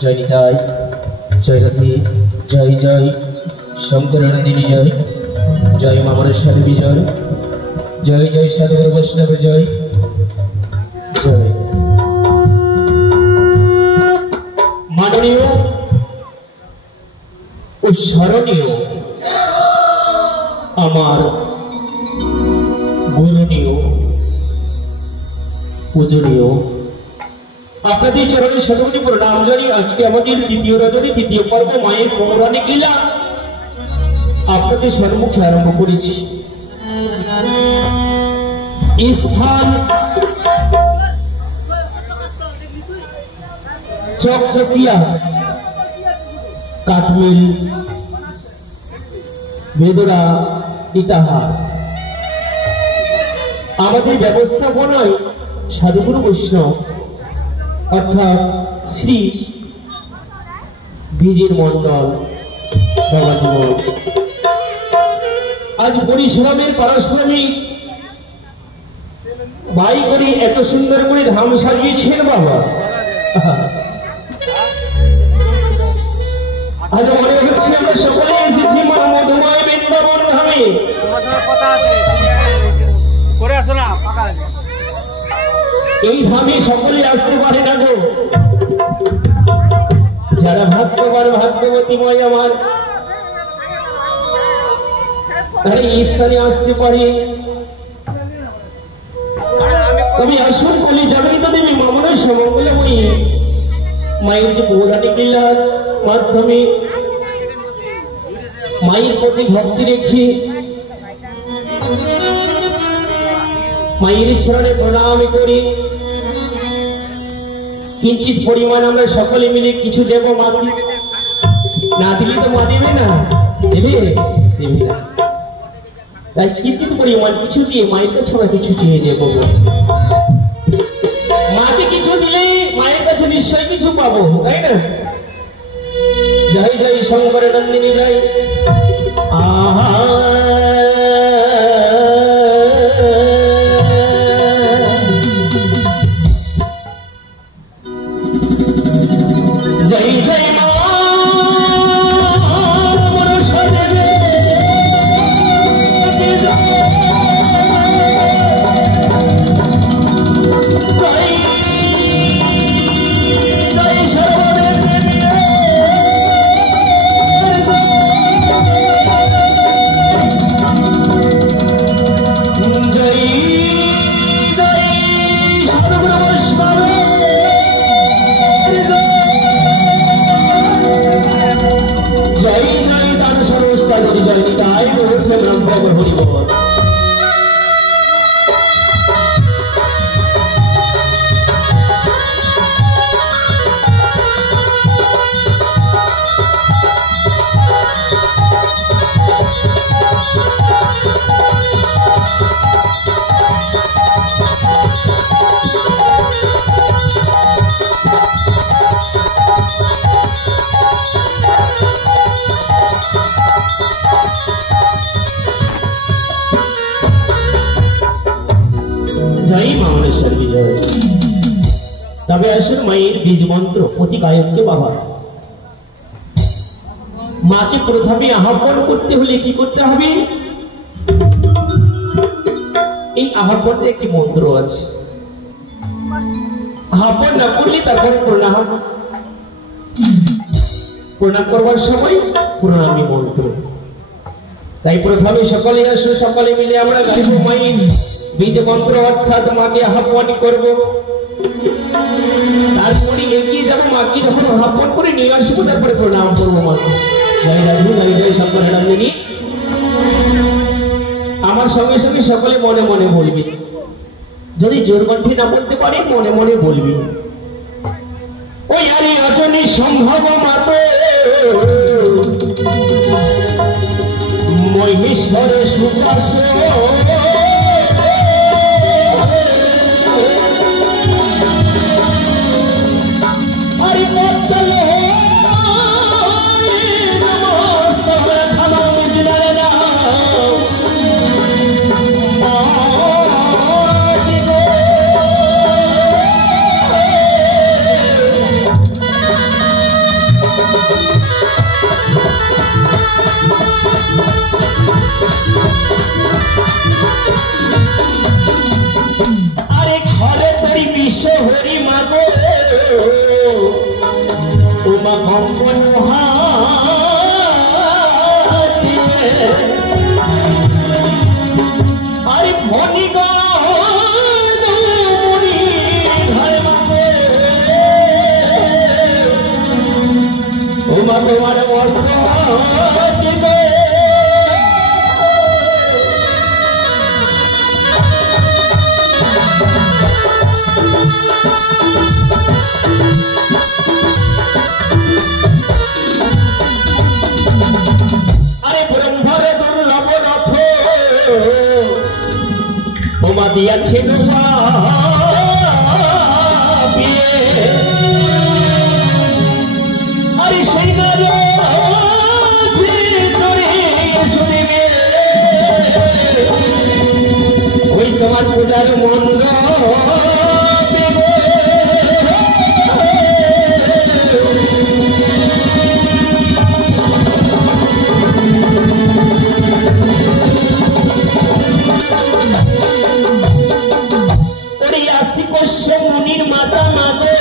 जय निताय जय रथी जय जय शंकरानंदिनी जय जय मामरेश्वर विजय जय जय साधुगुरु वैष्णव जय जय माननीय ও স্মরণীয় আমার গুরুনীয় পূজনীয় আপনাদের চরণে শতকোটি প্রণাম জানিয়ে আজকে আমাদের তৃতীয় রজনী তৃতীয় পর্ব মায়ের পৌরাণিক লীলা আপনাদের সম্মুখে আরম্ভ করেছি। এই স্থান চকচকিয়া কাঠমিল বেদরা ইটাহার। আমাদের ব্যবস্থাপনায় সাধুগুরু বৈষ্ণব অর্থাৎ শ্রী বিজির মন্ডল বাবাজি। আজ পরিশ্রমের পারশ্রমিক ভাই করে এত সুন্দর করে ধাম সাজিয়েছেন বাবা। আজ মনে হচ্ছে আমরা সকলে এসেছি মা মধুময় বৃন্দাবন ধামে। এই ধামে সকলে আসতে পারে না গো, যারা ভাগ্যবান ভাগ্যবতীময় আমার তারা এই স্থানে আসতে পারে। তবে আসুন কলি জাগরিত দেবী মামনের সমঙ্গলময়ী মায়ের যে পৌরাণিক লীলার মাধ্যমে মায়ের প্রতি ভক্তি রেখে মায়ের চরণে প্রণাম করি। কিঞ্চিত পরিমাণ আমরা সকলে মিলে কিছু দেব মাকে, না দিলে তো মা দেবে না, দেবে দেবে না, তাই কিঞ্চিত পরিমাণ কিছু দিয়ে মায়ের কাছে আমরা কিছু চেয়ে দেব। মাকে কিছু দিলে মায়ের কাছে নিশ্চয়ই কিছু পাবো, তাই না? জয় জয় শঙ্কর নন্দিনী জয়। আহা জয় জয় তবে আসলে মায়ের বীজ মন্ত্র অতি গায়ককে বাবা। মাকে প্রথমে আহ্বান করতে হলে কি করতে হবে? এই আহ্বানের একটি মন্ত্র আছে, আহ্বান না করলে তারপরে প্রণাম করবার সময় প্রণামী মন্ত্র। তাই প্রথমে সকলে আসো, সকলে মিলে আমরা গাইব মায়ের বীজ মন্ত্র অর্থাৎ মাকে আহ্বান করব। তারপরে এগিয়ে যাবো, মাকে যখন আহ্বান করে নিয়ে আসবো তারপরে প্রণাম করবো মাকে। জয় রাধু জয় জয় শঙ্কর নন্দিনী। আমার সঙ্গে সঙ্গে সকলে মনে মনে বলবি, যদি জোর কণ্ঠে না বলতে পারি মনে মনে বলবি। ওই আরে রজনী সম্ভব মাতো মহিষরে সুপাস উমা কম্পন আরে মনি উমা তোমার মস্ত আরে ব্রহ্মরে দুর্লভ রথ উমা দিয়াছে আরে সেই ওই তোমার পূজার মন্দ মুনির মাতা মাগো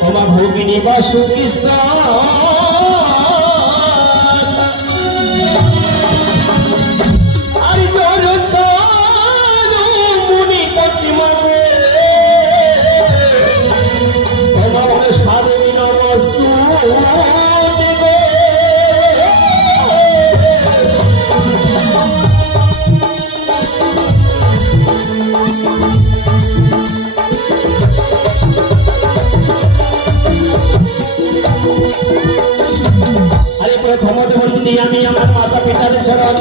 তোমার ভগিনী বাসু কৃষ্ণ আর জরত মুনি পতি মাগো তোমার সাধবী নমস্তু বন্দি আমি আমার মাতা পিতার চরণ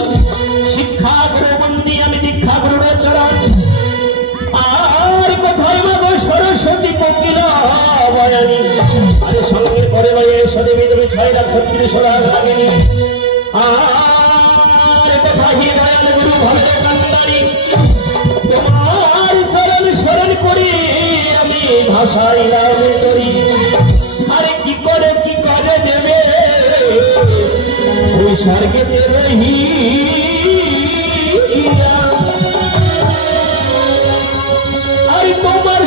শিক্ষা গুরু বন্দি আমি দীক্ষা গুরুর চরণ আর কোথায় মাগো সরস্বতী কোকিল বয়ানি আরে সঙ্গে করে লয়ে সদেবী তুমি 6 লাখ 36 হাজার লাগেনি আর কোথায় দয়াল গুরু ভবের কান্দারি তোমার চরণ স্মরণ করি আমি ভাষাই লাভ করি আরে কি করে দেবে ওই স্বর্গেতে রহি আর তোমার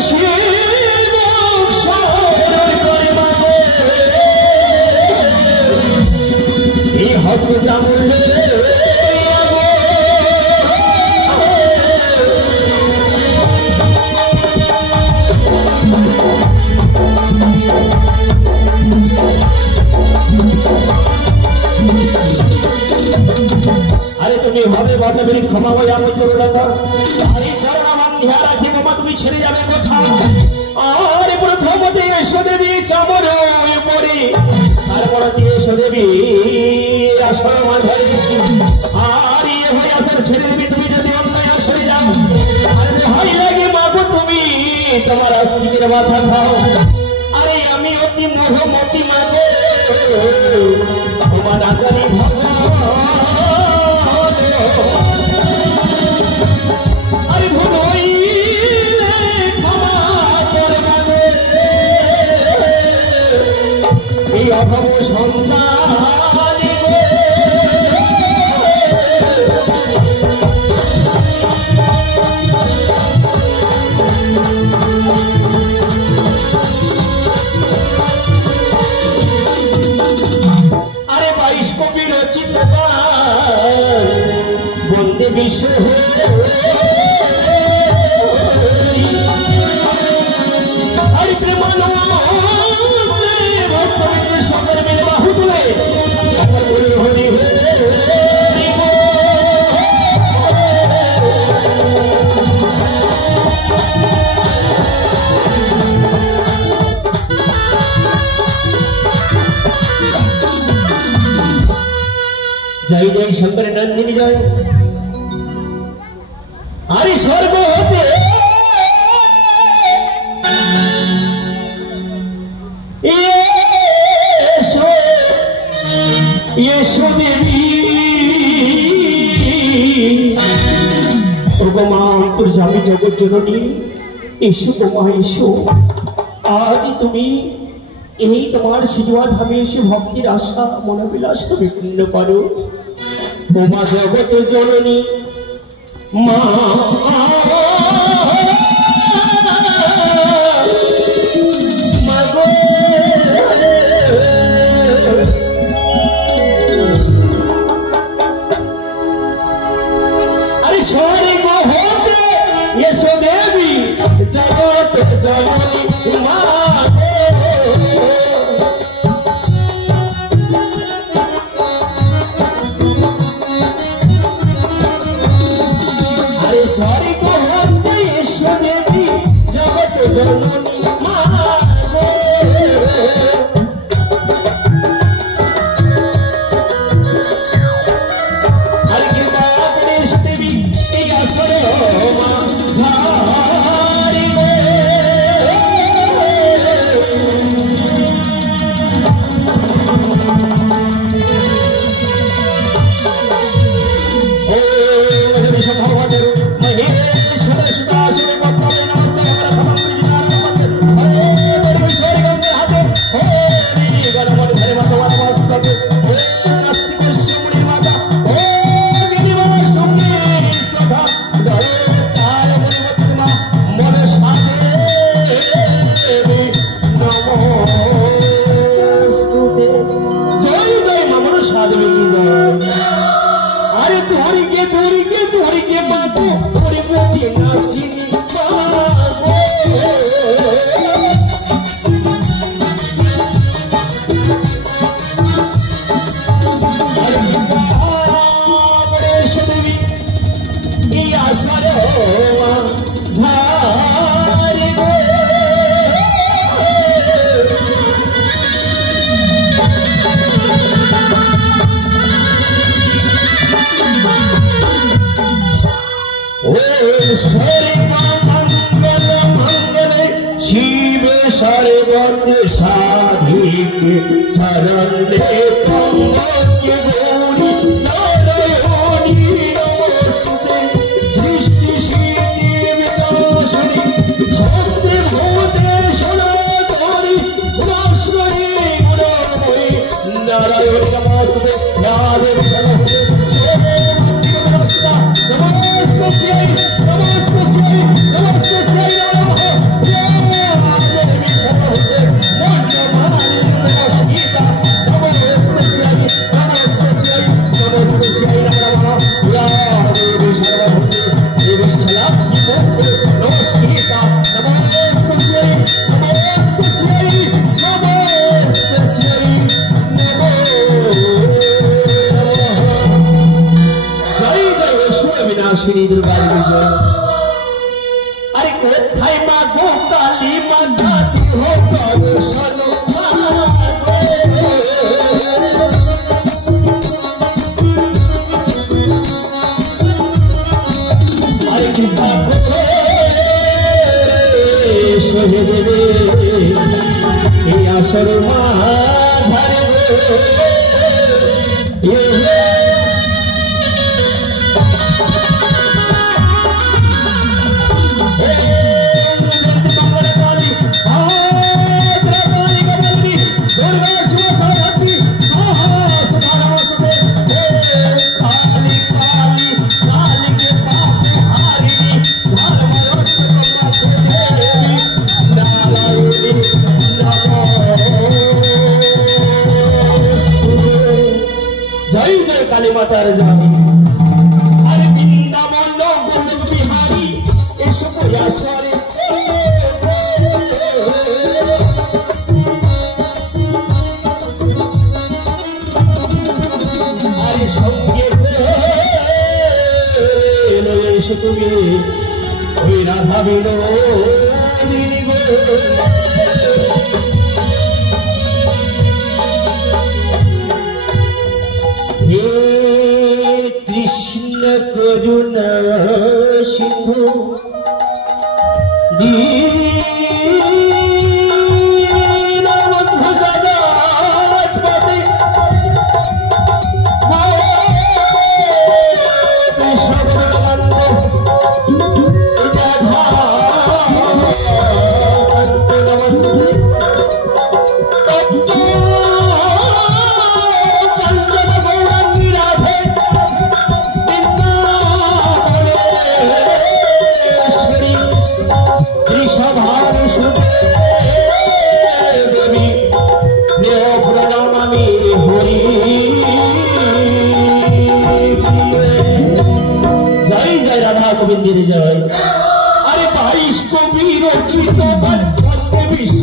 এই হস্ত চামড়ে আরে তুমি হবে বাঁচাবে ক্ষমা হয়ে আমার চলে রাখা আরে চরণ বন্ধিয়া রাখিব মা তুমি ছেড়ে যাবে কোথা আর প্রথমতে এসো দেবী চামর পরে তারপরে এসো দেবী আসর মাঝে আর ইয়ে হয়ে আসার ছেড়ে দেবী তুমি যদি অন্য আসরে যাও আরে ভয় লাগে মাগো তুমি তোমার আস্তিকের মাথা খাও আরে আমি অতি মোহমতি মাগো তোমার আচারি আরে ভুল হইলে ক্ষমা করবে এই অভাব সন্তান আরে 22 কবি রচিত বন্দে বিশ্ব হরি প্রেমানন্দে ভক্তবৃন্দ সকলে মিলে বাহু তুলে হরি জয় জয় শঙ্কর নন্দিনী জয় আরে স্বর্গ হতে এসো দেবী ওগো মা অন্তর্যামী জগৎ জননী এসো গো মা এসো আজ তুমি এই তোমার সিজুয়া ধামে এসে ভক্তির আশা মনোবিলাস তুমি পূর্ণ করো ও মা জগৎ জননী মা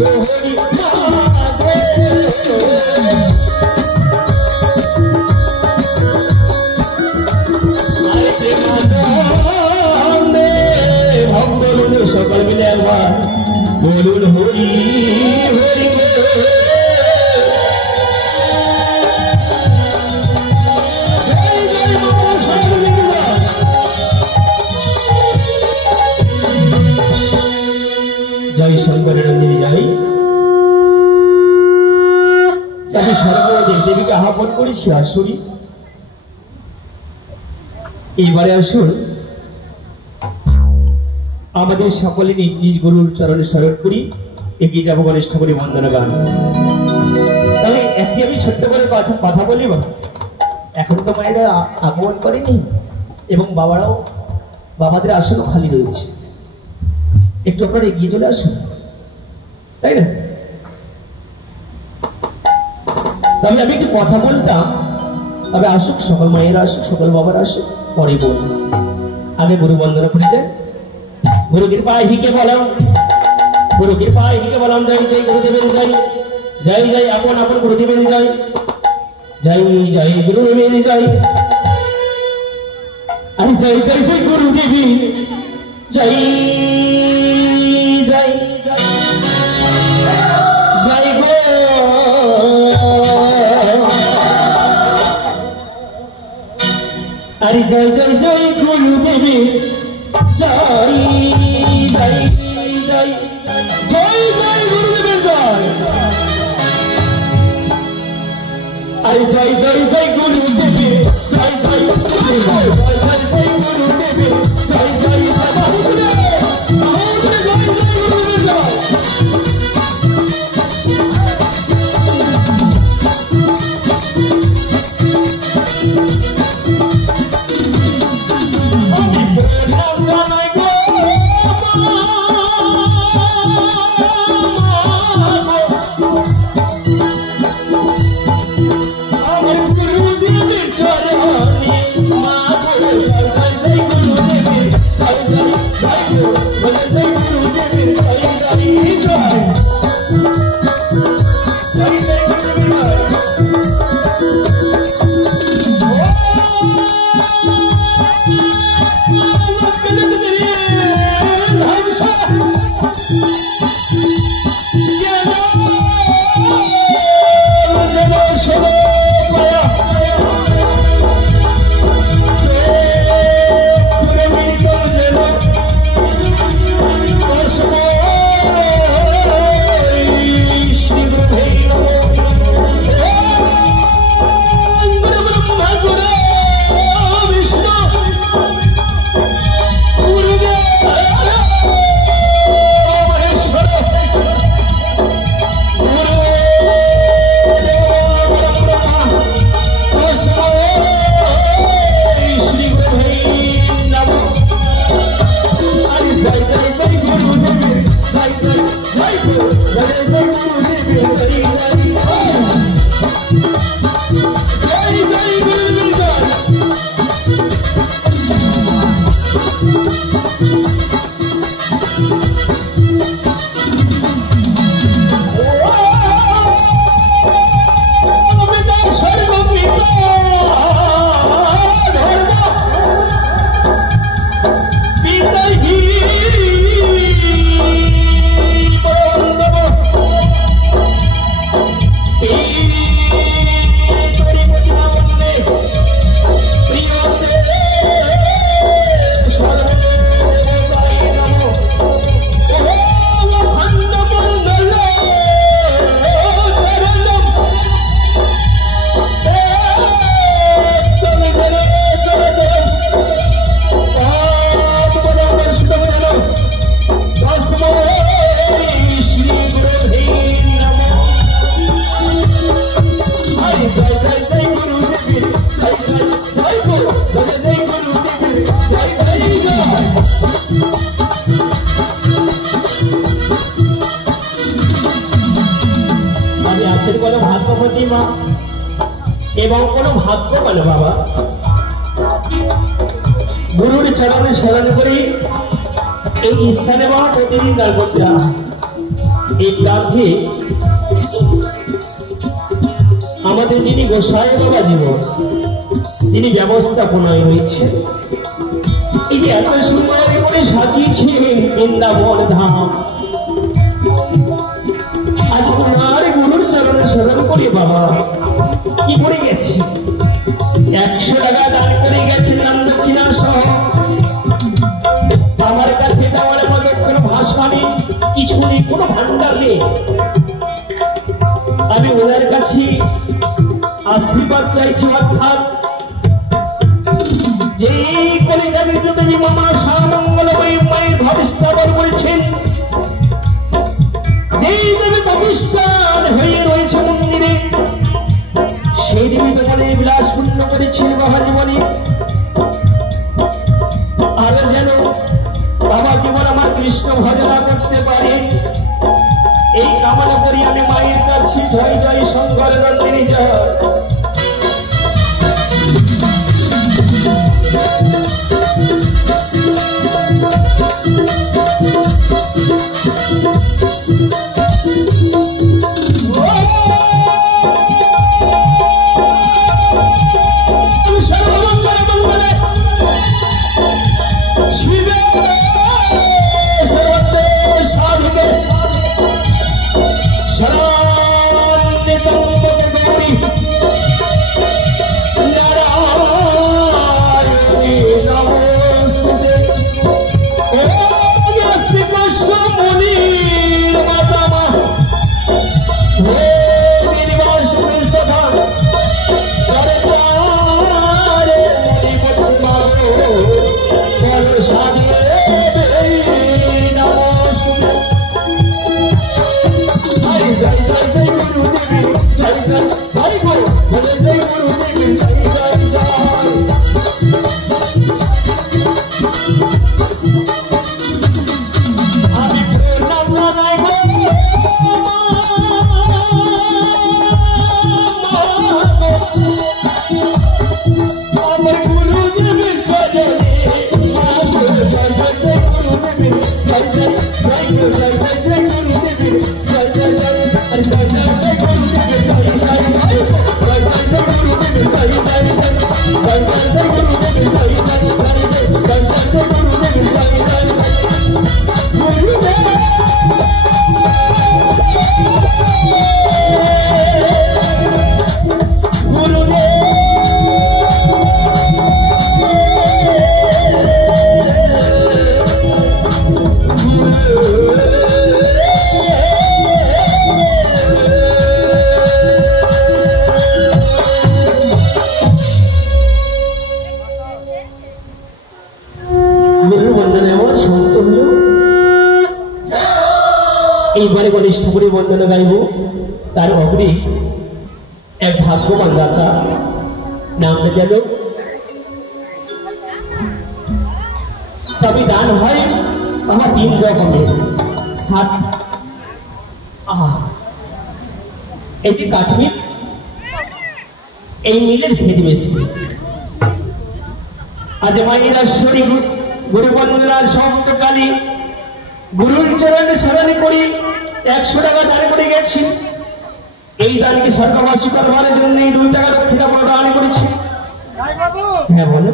হরি সকল মিলে একবার বলুন হরি হরি জয় শঙ্করের নন্দিনী জয়। তাকে সর্বদেব দেবীকে আহ্বান করেছি আসুরি। এইবারে আসুন আমাদের সকলে নিজ গুরুর চরণে স্মরণ করি, এগিয়ে যাবো গণেশ ঠাকুরের বন্দনা গান। তাহলে একটি আমি ছোট্ট করে কথা বলি। এখন তো মায়েরা আগমন করেনি এবং বাবাদের আসনও খালি রয়েছে, একটু আপনারা এগিয়ে চলে আসুন, তাই না? তবে আমি একটু কথা বলতাম, তবে আসুক সকল মায়েরা আসুক, সকল বাবারা আসুক, পরে বলুন। আগে গুরু বন্দনা করে যায়। गुरु कृपा ही के बलम जय जय गुरुदेव जय जय जय अपन अपन गुरुदेव जय जय जय गुरुदेव जय। अरे जय जय जय गुरुदेव जय जय जय गो। अरे जय जय जय गुरुदेव जय जय जय जय जय गुरुदेव जय। अरे जय जय जय गुरुदेव जय जय जय जय जय गुरुदेव जय जय এবং কোন ভাগ্য মানে বাবা গুরুর চরণে শরণ করে এই স্থানে বাবা প্রতিদিন গান করতে এই প্রার্থে আমাদের যিনি গোসাই বাবা জীবন তিনি ব্যবস্থাপনায় রয়েছে। এই যে এত সুন্দর করে সাজিয়েছেন বৃন্দাবন ধাম, আজ তোমার গুরুর চরণে স্মরণ করে বাবা কি করে গেছে, 100 টাকা দান করে গেছেন নাম দক্ষিণা সহ। আমার কাছে দেওয়ার মতো কোনো ভাষা নেই, কিছু নেই, কোনো ভান্ডার নেই। আমি ওনার কাছে আশীর্বাদ চাইছি, অর্থাৎ যে কলিজার দেবী মামা সামঙ্গলময়ী মায়ের ভবিষ্যৎ করেছেন, যেই দেবী প্রতিষ্ঠান হয়ে রয়েছে মন্দিরে, সেই দেবী জীবনে বিলাস পূর্ণ করেছে বাবা জীবনে। আর যেন বাবা জীবন আমার কৃষ্ণ ভজনা করতে পারে এই কামনা করি আমি মায়ের কাছে। জয় জয় শঙ্কর নন্দিনী জয়। এইবারে গণেশ ঠাকুরের বন্দনা গাইব। তার অগ্রে এক ভাগ্যবান দাতা, নামটা যেন তবে দান হয় আমার 3 রকমের। এই যে কাঠমিল, এই মিলের হেড মিস্ত্রি। আজ মায়ের আশ্বরী গুরু বন্দনার সপ্তকালী গুরুর চরণে স্মরণ করি 100 টাকা দান করে গেছি। এই দানকে স্বর্গবাসী করবার জন্য 2 টাকা দক্ষিণা প্রদান করেছি। হ্যাঁ বলো।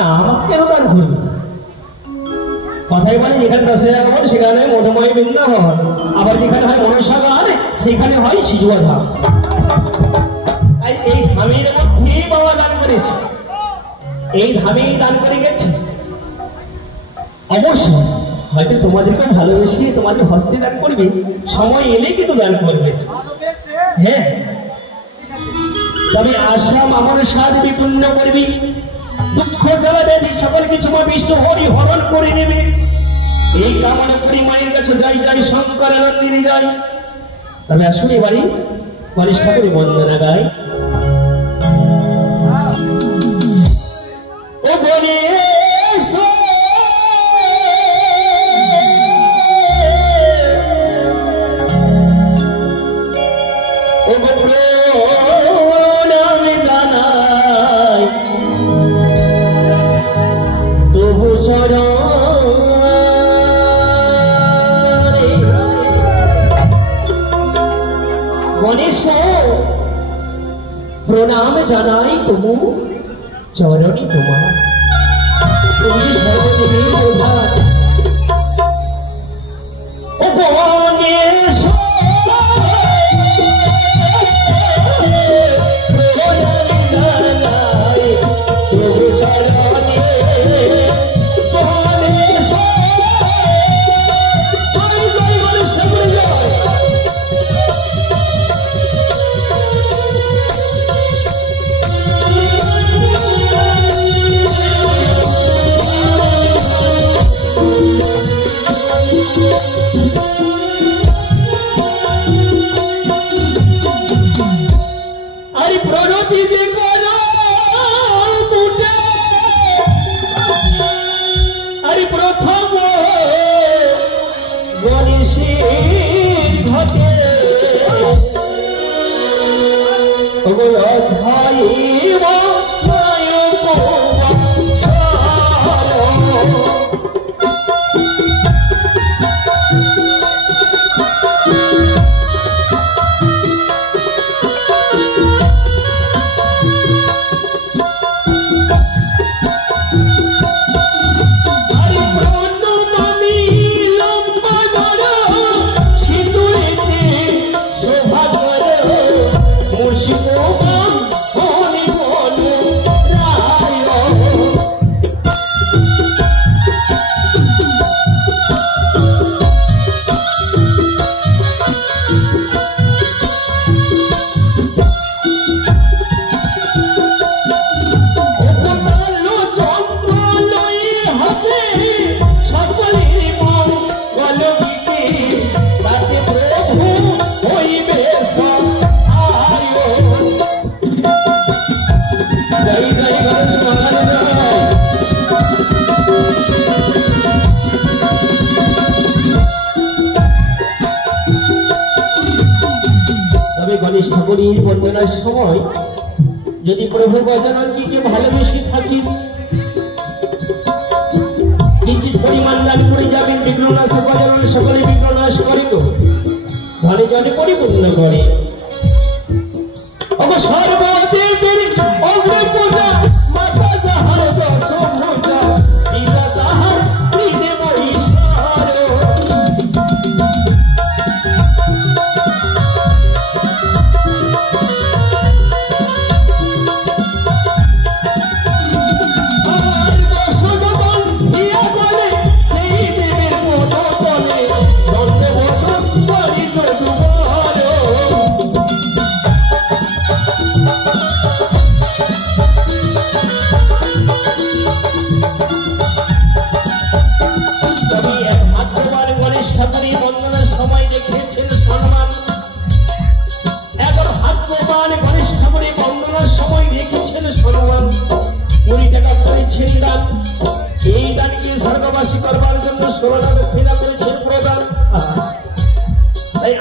না আমাকে কেন দান করবে? কথাই বলে যেখানে 10,000 বল সেখানে মধুময় বৃন্দাবন, আবার যেখানে হয় মনসা গান সেখানে হয় সিজুয়া ধাম। তাই এই ধামের মধ্যেই বাবা দান করেছে, এই ধামেই দান করে গেছে। অবশ্যই হয়তো তোমাদেরকে ভালোবেসে তোমাদের হস্তে দান করবে, সময় এলে কিন্তু দান করবে। হ্যাঁ, তবে আশা মামর সাধ বিপূর্ণ করবি, দুঃখ জ্বালা ব্যাধি সকল কিছু বিশ্ব হরি হরণ করে নেবে। এই কামনা করি মায়ের কাছে যাই যাই শঙ্কর নন্দিনী যাই। তবে আসলে বাড়ি গণেশ ঠাকুরের বন্দনা গাই। ও গণেশ গণেশ প্রণাম জানাই তবু চরণী তোমার তুমি সর্বদেবী প্রধান ও গণেশ ঠাকুরের বন্দনার সময় যদি প্রভু গজাননকে ভালোবেসে থাকি কিঞ্চিত পরিমাণ দান করে যাবেন বিঘ্ননাশ গজানন সকলে বিঘ্ননাশ করে তো ধনে জনে পরিপূর্ণ করে অব সর্বদেবের অগ্রে পূজা মাতা যাহার দশ ভুজা পিতা তাহার নিজে মহিষার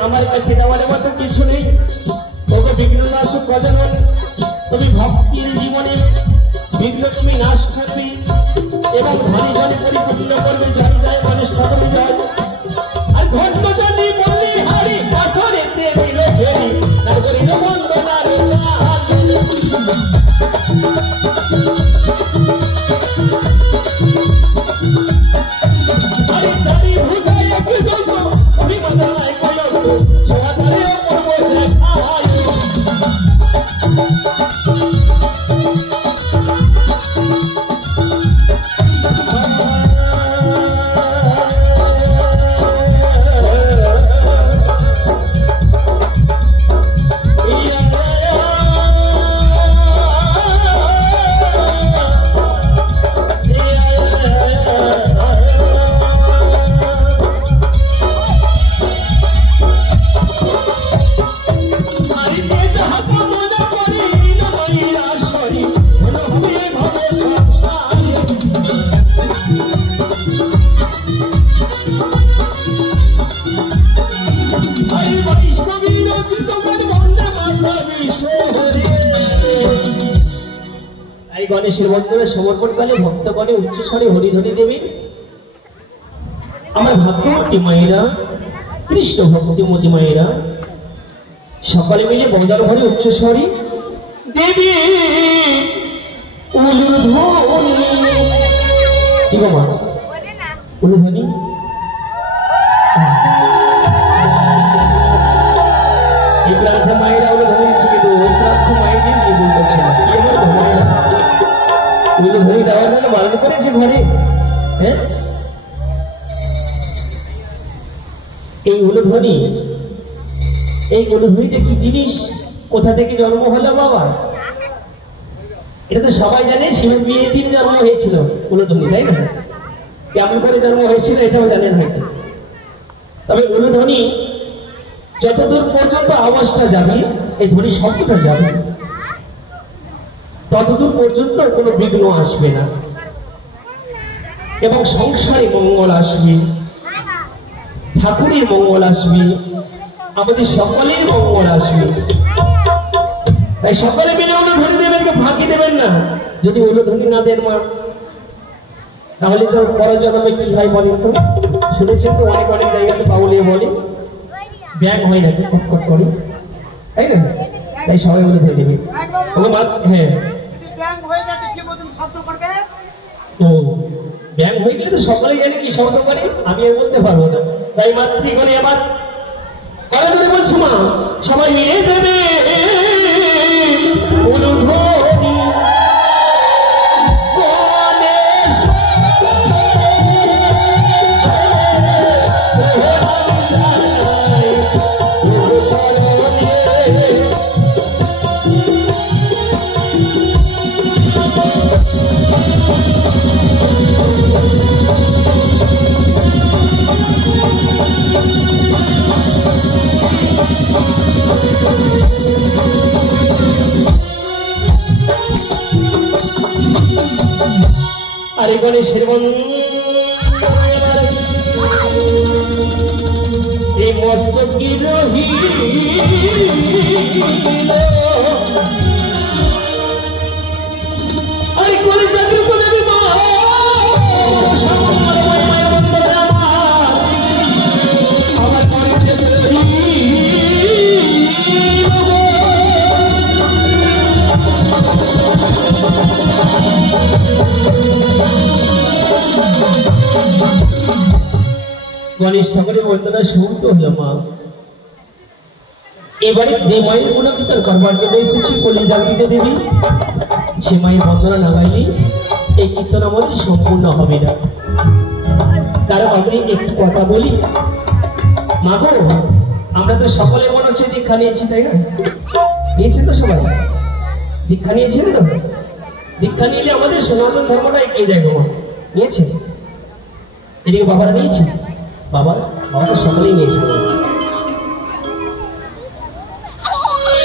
আমার কাছে দেওয়ার মতো কিছু নেই ওগো বিঘ্ননাশক গজানন তুমি ভক্তির জীবনে বিঘ্ন তুমি নাশ করবে এবং ধনী জনে পরিপূর্ণ করবে জয় জয় গণেশ ঠাকুর জয় আর ঘটনাটা নিয়ে বললি হারি আসরেতে দিল ফেরি আর করিল বন্দনার আরে চারি বুঝাই একটু জন্য তুমি মজা নাই সবাই গণেশের বন্দনা সমর্পণকালে ভক্তগণে উচ্চস্বরে হরিধ্বনি দেবে। আমার ভাগ্যবতী মায়েরা, কৃষ্ণ ভক্তিমতী মায়েরা, সকলে মিলে বদার ঘরে উচ্চস্বরী দেবী উলুধ্বনি। কি গো মা? উলুধ্বনি এই প্রার্থ মায়েরা উলুধ্বনি দিচ্ছে, কিন্তু ওই প্রার্থ মায়েদের জীবন করছে না। কি আমার ঘরে উলুধ্বনি দেওয়ার জন্য বারণ করেছে ঘরে? হ্যাঁ, এই উলুধ্বনি, এই উলুধ্বনিটা কি জিনিস, কোথা থেকে জন্ম হলো বাবা? এটা তো সবাই জানে, শিবের বিয়ের দিন জন্ম হয়েছিল উলুধ্বনি, তাই না? কেমন করে জন্ম হয়েছিল এটাও জানেন হয়তো। তবে উলুধ্বনি যতদূর পর্যন্ত আওয়াজটা যাবে, এই ধ্বনি শব্দটা যাবে, ততদূর পর্যন্ত কোনো বিঘ্ন আসবে না এবং সংসারে মঙ্গল আসবে, ঠাকুরের মঙ্গল আসবে, আমাদের সকলের মঙ্গল আসবে। তাই সকলে মিলে উলুধ্বনি দেবেন, কেউ ফাঁকি দেবেন না। যদি উলুধ্বনি না দেন মা, তাহলে তো পরজন্মে কি হয় বলেন তো? শুনেছেন তো অনেক অনেক জায়গাতে বাউলিয়ে বলে ব্যাং হয় নাকি, কটকট করে, তাই না? তাই সবাই উলুধ্বনি দেবে। হ্যাঁ, ও ব্যাং হয়ে গেলে তো সকলে জানে কি শব্দ করে, আমি আর বলতে পারবো না। তাই মাতৃগণে আবার যদি বলছো মা, সবাই মিলে দেবে উলুধ্বনি। আরে গণেশের এই মস্তক কি রহিল, আরে করে চাকরি করে দেব আমার গণেশ ঠাকুরের বন্দনা শুনতে হলো মা। এবারে যে মায়ের গুণকীর্তন করবার জন্য এসেছি কলিজাগৃত দেবী, সে মায়ের বন্দনা না গাইলে এই কীর্তন আমাদের সম্পূর্ণ হবে না। কারণ আমি একটু কথা বলি মা গো, আমরা তো সকলে মনে হচ্ছে দীক্ষা নিয়েছি, তাই না? নিয়েছেন তো সবাই? দীক্ষা নিয়েছেন তো? দীক্ষা নিলে আমাদের সনাতন ধর্মটা এগিয়ে যায় গো মা। নিয়েছে? এদিকে বাবারা নিয়েছে? বাবারা সকলেই নিয়েছে।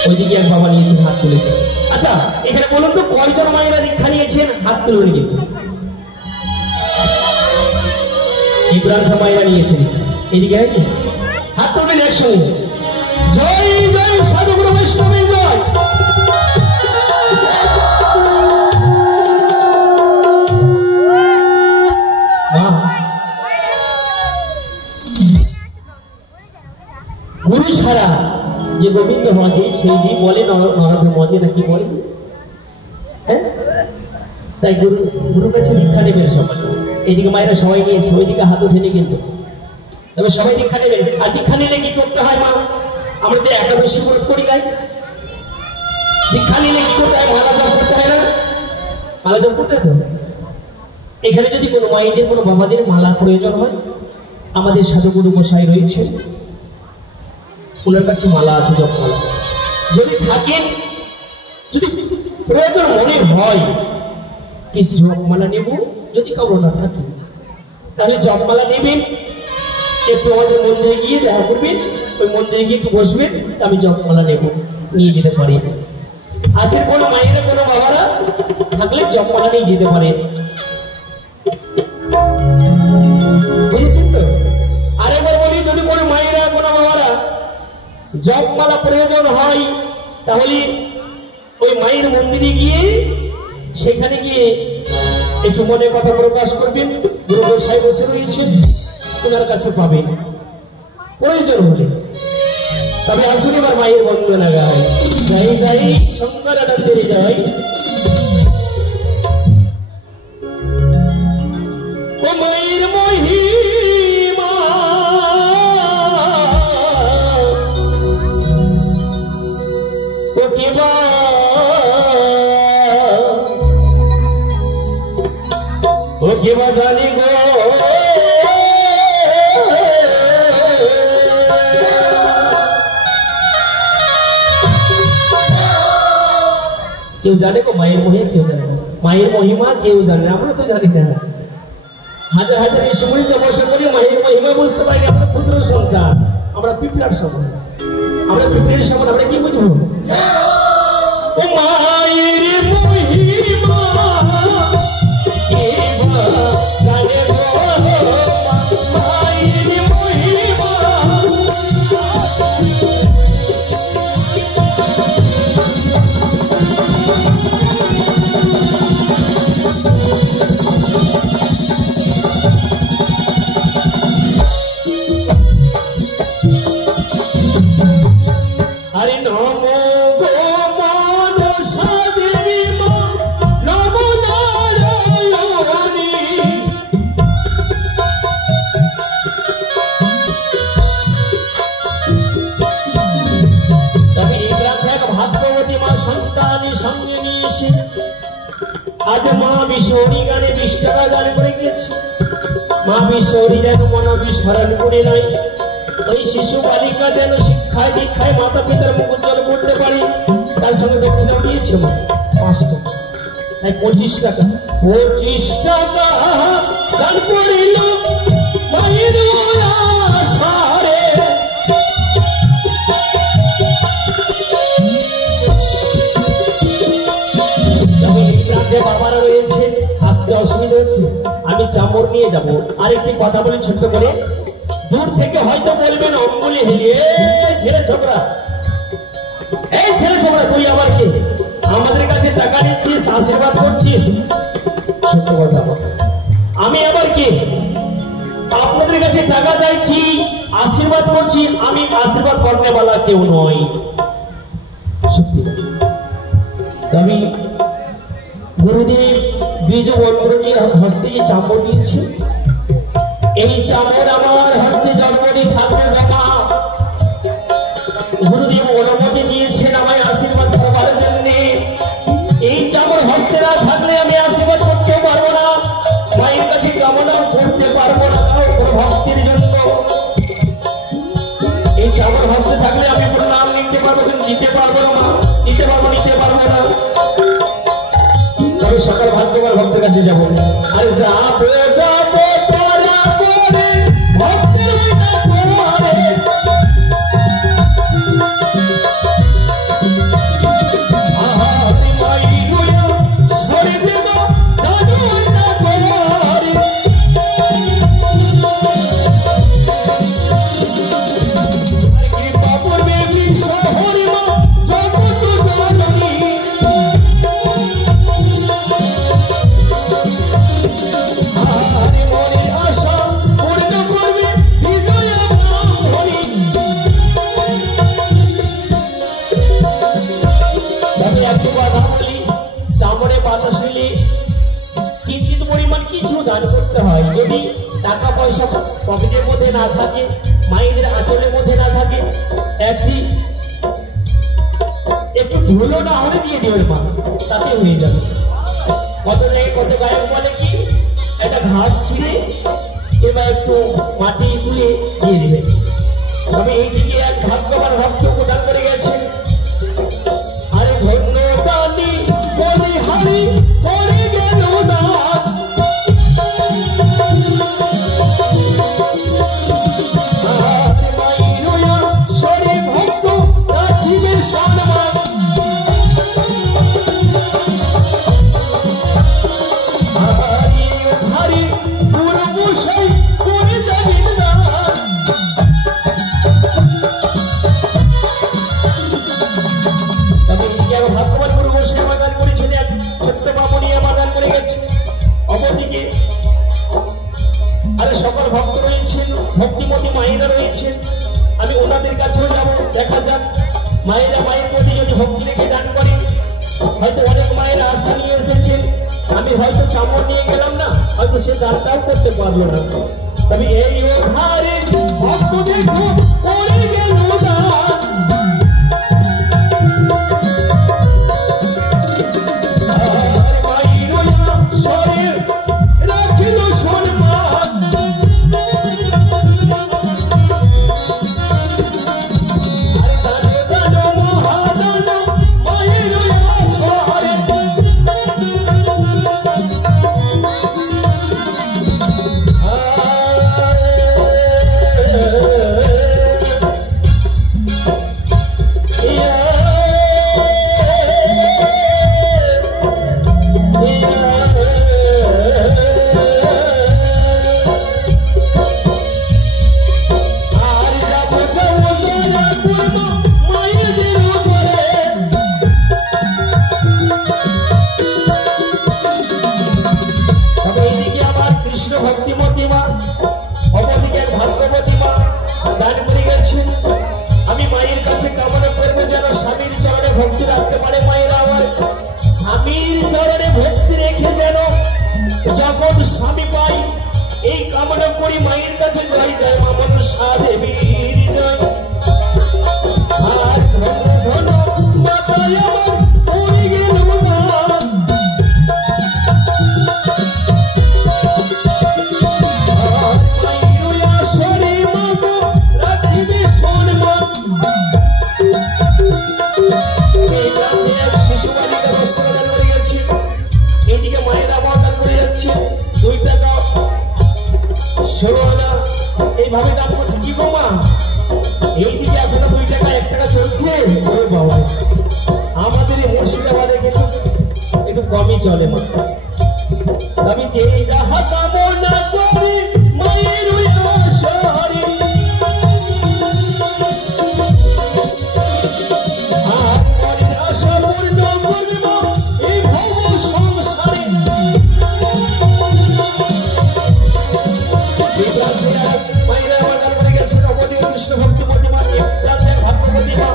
ওইদিকে এক বাবা নিয়েছেন, হাত তুলেছে। আচ্ছা, এখানে বলুন তো কয়জন মায়েরা দীক্ষা নিয়েছেন? হাত তুলুন। কিন্তু ইব্রাহিম মায়েরা নিয়েছেন। এদিকে নাকি হাত তুলবেন একসঙ্গে। জয় জয় সাধুগুরু বৈষ্ণবের জয়। গুরু ছাড়া যে গোবিন্দ মজে, সেই যে বলে নরদ মজে নাকি বলে, হ্যাঁ? তাই গুরুর কাছে দীক্ষা নেবেন সবাই। এইদিকে মায়েরা সবাই নিয়েছে, ওইদিকে হাত উঠেনি কিন্তু। তবে সবাই দীক্ষা নেবেন। আর দীক্ষা নিলে কি করতে হয় মা? আমরা তো একাদশী ব্রত করি গাই। দীক্ষা নিলে কি করতে হয়? মালা জপ করতে হয় না? মালা জপ করতে হয়। এখানে যদি কোনো মায়েদের কোনো বাবাদের মালা প্রয়োজন হয়, আমাদের সাধুগুরু গোসাই রয়েছে, ওনার কাছে মালা আছে, জপ মালা। যদি থাকেন, যদি প্রয়োজন মনে হয় কি জপ মালা নেব, যদি কারো না থাকে তাহলে জপ মালা নেবেন। একটু আমাদের মন্দিরে গিয়ে দেখা করবেন, ওই মন্দিরে গিয়ে একটু বসবেন, আমি জপ মালা নেব, নিয়ে যেতে পারি। আছে কোনো মায়েরা কোনো বাবারা থাকলে জপ মালা নিয়ে যেতে পারেন। বুঝেছেন তো? আরেকবার বলি, যদি কোনো মায়েরা কোনো বাবারা জপ মালা প্রয়োজন হয়, তাহলে ওই মায়ের মন্দিরে গিয়ে সেখানে গিয়ে একটু মনে কথা প্রকাশ করবেন। গুরু গোসাই বসে রয়েছেন, ওনার কাছে পাবেন প্রয়োজন হলে। তবে আসুন এবার মায়ের বন্দনা গায়। যাই যাই শঙ্করানন্দের জয়। ও মায়ের মহিমা ও কেবা জানি গো। কেউ জানে গো মায়ের মহিমা? কেউ জানে না মায়ের মহিমা, কেউ জানে, আমরা তো জানি না। হাজার হাজার সময় বসে করি মায়ের মহিমা বুঝতে পারি। আমরা ক্ষুদ্র সন্তান, আমরা পিঁপড়ার সমান, আমরা পিঁপড়ের সমান, আমরা কি বুঝবো? ও মায়ের মহিমা জানে গো, মায়ের মহিমা। আরে নমো গো মনসা দেবী মা, নমো নারায়ণী। তবে এই গ্রামে এক ভাগ্যবতী মা সন্তানী সঙ্গে নিয়েছে। আজ মা বিশ্বরী গানে 20 টাকা দান করে গেছে। মা বিশ্বরী যেন মনোবিস্মরণ করে নাই। ওই শিশু বালিকা যেন শিক্ষায় দীক্ষায় মাতা পিতার মুখ উজ্জ্বল করতে পারে, তার সঙ্গে দক্ষিণা দিয়েছে মা 5 টাকা, তাই 25 টাকা। 25 টাকা দান করিল মায়ের আশারে। বাবারা রয়েছে, আসতে অসুবিধা হচ্ছে, আমি চামড় নিয়ে যাব। আরেকটি কথা বলি ছোট্ট করে, দূর থেকে হয়তো বলবেন অঙ্গুলি হেলিয়ে, ছেলে ছোকরা, এই ছেলে ছোকরা তুই আবার কি আমাদের কাছে টাকা নিচ্ছিস, আশীর্বাদ করছিস? ছোট্ট কথা, আমি আবার কি আপনাদের কাছে টাকা চাইছি, আশীর্বাদ করছি? আমি আশীর্বাদ করতে বলা কেউ নয়। সত্যি আমি গুরুদেব বীজ বন্ধুরী হস্তে চামড় দিয়েছি। এই চামড় আমার হস্তে জন্মনি ঠাকুর বাবা গুরুদেব অনুমতি দিয়েছেন আমায় আশীর্বাদ করবার জন্য। এই চামড় হস্তে না থাকলে আমি আশীর্বাদ করতে পারবো না, মায়ের কাছে কামনা করতে পারবো না ভক্তির জন্য। এই চামড় হস্তে থাকলে আমি কোনো নাম লিখতে পারবো, কিন্তু দিতে পারবো না, নিতে পারবো না। তবে সকাল ভাগ্যবার ভক্তের কাছে যাবো, আর যাবো যাবো পরা পরে ভক্তের পরে। যদি টাকা পয়সা পকেটের মধ্যে না থাকে, মায়েদের আঁচলের মধ্যে না থাকে, একটু ধুলো না হলে দিয়ে দেবেন মা, তাতে হয়ে যাবে। কত গায়ক বলে কি একটা ঘাস ছিঁড়ে এবার একটু মাটি তুলে দিয়ে দেবেন। তবে এইদিকে এক ভাগ্যবান ভক্ত প্রদান করে গেছে। আরে ধন্য দানি বলি হারি করে গেল না, মায়েরা মায়ের প্রতি যদি ভক্তি রেখে দান করে, হয়তো অনেক মায়েরা আশা নিয়ে এসেছেন, আমি হয়তো চামড় নিয়ে গেলাম না, হয়তো সে দানটাও করতে পারলো না। তবে এই ওধারে ভক্ত দেখো করে গেল যখন স্বামী পাই এই কামনা করি মায়ের কাছে জয় জয় মা মনসা দেবীর জয়। আর ধন ধন মাতা আমার পড়ে গেল শিশু বালিকা বস্ত্র দান করে গেছি। এইদিকে মায়েরা দান করে যাচ্ছে 2 টাকা 16 আনা এইভাবে দান করছে। কি গো মা, এইদিকে এখনো 2 টাকা 1 টাকা চলছে। ওরে বাবা, আমাদের এই মুর্শিদাবাদে কিন্তু একটু কমই চলে মা। আমি যে যাহা কামনা করি মায়ের আশারে, আর মনের আশা পূর্ণ করব এই ভব সংসারে। মায়েরা আমার দান করে গেছে নবদীয় কৃষ্ণ ভক্তি প্রতিমা, ভাগ্যবতী মা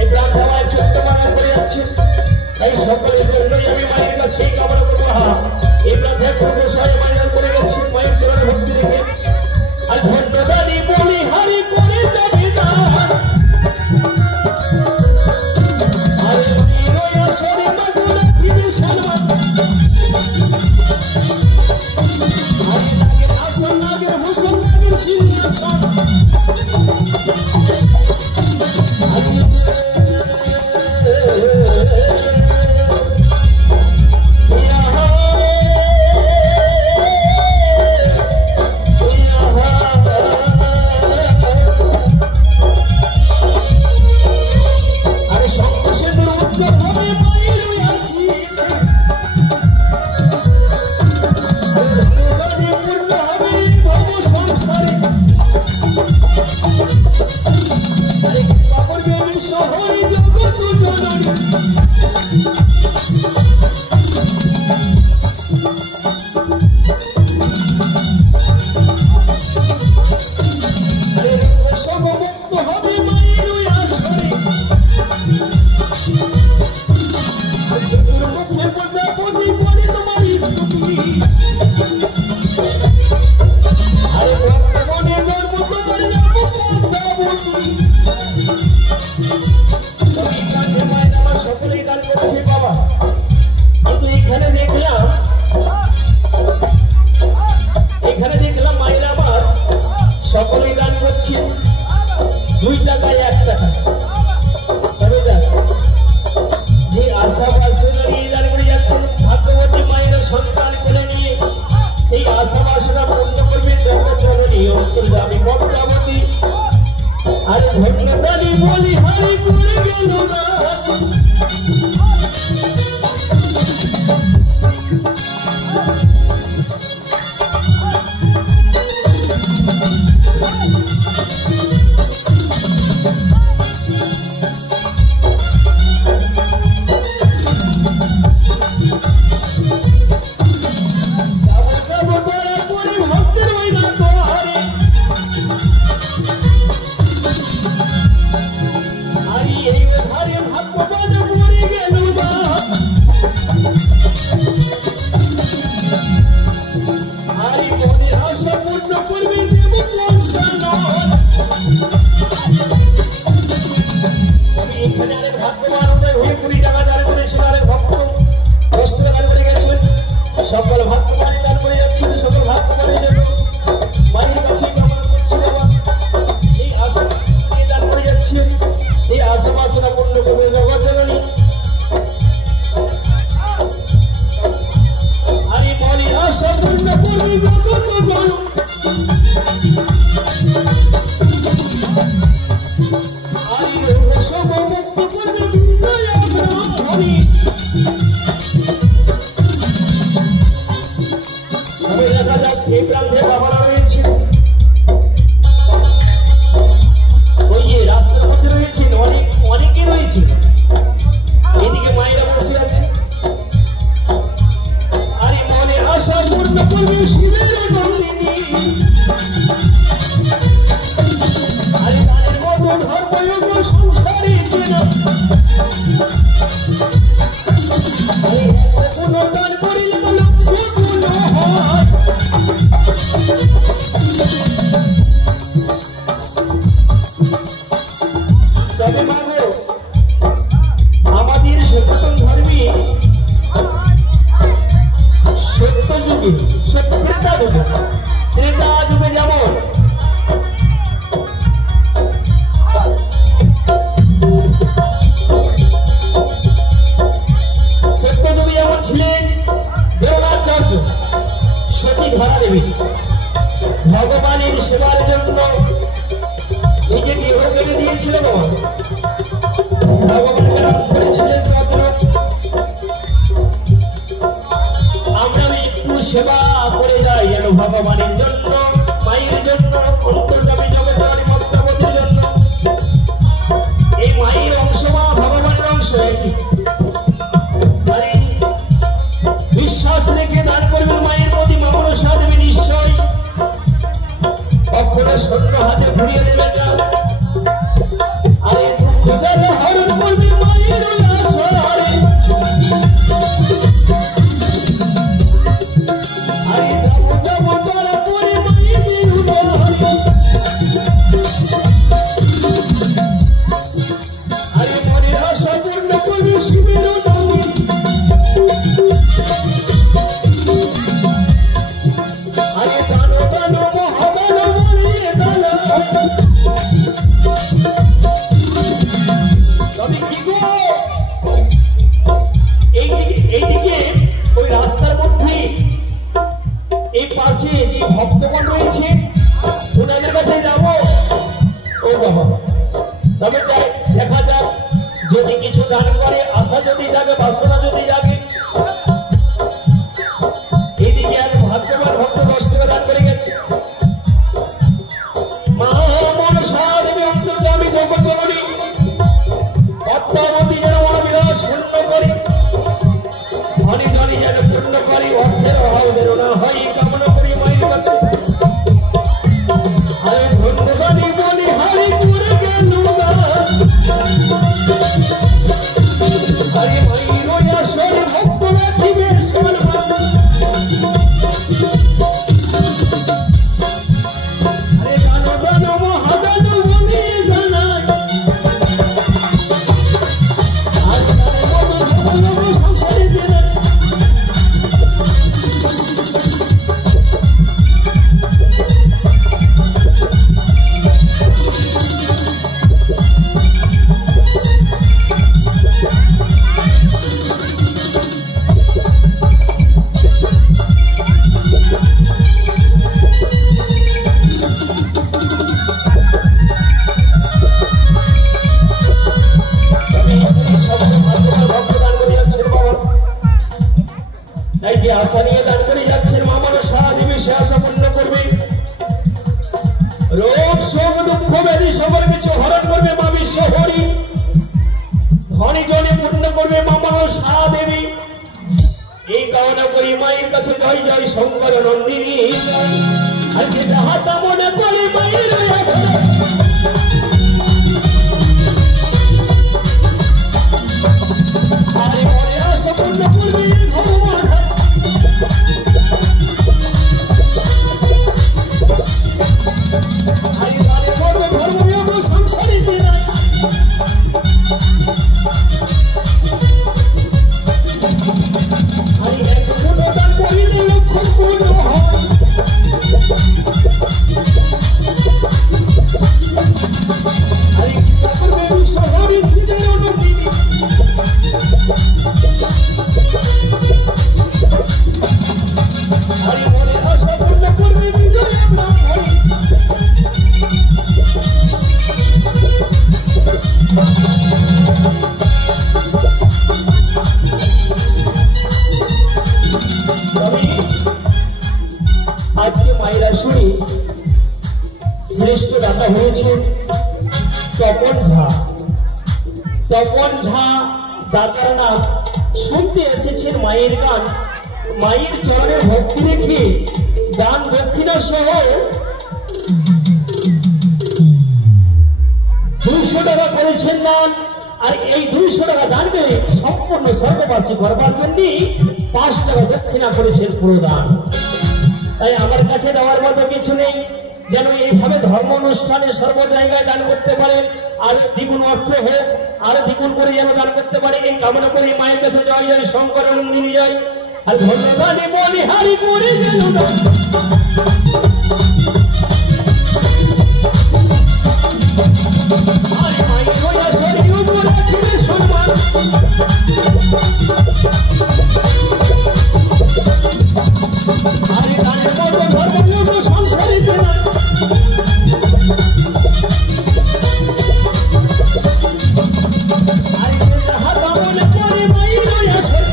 এই প্রাণ দেওয়ার চোদ্দ দান করে যাচ্ছে। তাই সকলের জন্যই আমি মায়ের কাছে কামনা করবো। এই প্রাণে সবাই মায়ের দান করে গেছে মায়ের চরণে ভক্তি রেখে। আর ধন্যবাদী বলি হারি করে যাবে দান, আরে মায়ের আসরে মাগুরা ফিরে সালাম। আরে লাগে আসন লাগে হুসন লাগে সিংহাসন, সকলেই গান করছে বাবা। কিন্তু এখানে দেখলাম মায়েরা আবার সকলেই গান করছে 2 টাকায় 1 টাকা। তবে যাক, যে আশা বাসনা নিয়ে গান করে যাচ্ছেন ভাগ্যবতী মায়েরা সন্তান করে নিয়ে, সেই আশা বাসনা পূর্ণ করবে জগৎজননী অন্তর্যামী পদ্মাবতী। আরে ধন্যবাদী বলি হারি করে গেল না, এই এইখানে আরেক ভাগ্যবান উদয় হয়ে 20 টাকা দান করেছিল, আরেক ভক্ত 10 টাকা দান করে গেছেন। সকল ভাগ্যবান দান করে যাচ্ছেন, সকল ভাগ্যবানের জন্য মায়ের কাছে কামনা করছি বাবা, এই আশা দান করে যাচ্ছেন, সেই আশা বাসনা পূর্ণ করবে জগৎ জননী। আরে বলি আশা পূর্ণ করবে জগৎ জননী। এই প্রান্তে বাবারা রয়েছে, ওই যে রাস্তার মধ্যে রয়েছে, অনেকে রয়েছে, এদিকে মায়েরা বসে আছে। আরে মনে আশা পূর্ণ করবে শিবের নন্দিনী, আরে মানের মতো ধর্মযোগ সংসারে আরে কোনো দান করিলে কোনো পূর্ণ হয়। তবে মাগো আমাদের সনাতন ধর্মে সত্য যুগে ত্রেতা যুগে যেমন সত্য যুগে যেমন ছিলেন দেওয়াচার্য সতী ধরা দেবী, ভগবানের সেবার জন্য নিজেকে দেহ কেটে দিয়েছিল, ভগবানের নাম করেছিলেন। আমরা একটু সেবা করে যাই যেন ভগবানের জন্য, মায়ের জন্য, অন্তর্যামী জগৎজননী পদ্মাবতীর জন্য। এই মায়ের অংশ মা ভগবানের অংশ একই। আরে বিশ্বাস রেখে দান করবেন মায়ের প্রতি, মা মনসা দেবী নিশ্চয় কখনো শূন্য হাতে ঘুরিয়ে দেবেন না। আরে হরণ করবেন মায়ের আশারে, আরে যাবো তারা করে মায়ের উদাহরণ। আরে মনের আশা পূর্ণ করবে শিবের নন্দিনী, আরে দানো দানো মহাদানো মনে দানো। তবে কি গো এইদিকে ওই রাস্তার মধ্যে এই পাশে যে ভক্তগণ রয়েছে ওনাদের কাছে যাব। ও বাবা, তবে যাই দেখা যাক, যদি কিছু দান করে, আশা যদি জাগে, বাসনা যদি জাগে। এইদিকে আর ভাগ্যবান ভক্ত 10 টাকা দান করে গেছে। মা মনসা দেবী অন্তর্যামী জগৎজননী পদ্মাবতী যেন মনোবিলাস পূর্ণ করে, ধনী জনী যেন পূর্ণ করে, অর্থের অভাব যেন না হয়, এই কামনা করি মায়ের কাছে। আরে ধন্যবাদী বলি হারি করে গেল, আরে মায়ের আসরে ভক্ত রাখিবে সম্মান। আরে দানো দানো মহাদানো মনে জানায়, আর তার মতো সংসারে জেলায়। তাই যে আশা নিয়ে দান করে যাচ্ছেন মা মনসা দেবী, সে আশা পূর্ণ করবে। রোগ শোক দুঃখ ব্যাধি সবার কিছু হরণ করবে মা বিশ্বহরি, ধনী জনে পূর্ণ করবে মা মনসা দেবী। এই কামনা করি মায়ের কাছে, জয় জয় শঙ্কর নন্দিনী জয়। আজকে যাহা তা মনে করি মায়ের আশা, আরে মনে আশা পূর্ণ করবে ভগবান। আরে ধর্মযোগ সংসারে শহরে সিদের নন্দিনী হরি মনে আশা পূর্ণ করবে বিজয় ব্রাহ্মণী আজকে মায়ের আসরে শ্রেষ্ঠ দাতা হয়েছে তপন ঝা। তপন ঝা দাতার নাম শুনতে এসেছেন মায়ের গান। মায়ের চরণে ভক্তি রেখে দান দক্ষিণা সহ 200 টাকা করেছেন দান। আর এই 200 টাকা দান করে সম্পূর্ণ স্বর্গবাসী করবার জন্য 5 টাকা দক্ষিণা করেছেন পুরো দান। তাই আমার কাছে দেওয়ার মতো কিছু নেই, যেন এইভাবে ধর্ম অনুষ্ঠানে সর্ব জায়গায় দান করতে পারেন, আর দ্বিগুণ অর্থ হোক, আর দ্বিগুণ করে যেন দান করতে পারে এই কামনা করে মায়ের কাছে জয় জয় শঙ্কর নন্দিনী জয়। আর ধন্যবাদ বলি হারি করে গেল আরে মায়ের হইয়া শরীর উপর রাখিবে সম্মান আরে গানের মতো ধর্মযোগ সংসারিতে না আরে যাহা কামনা করে মায়ের হইয়া শরীর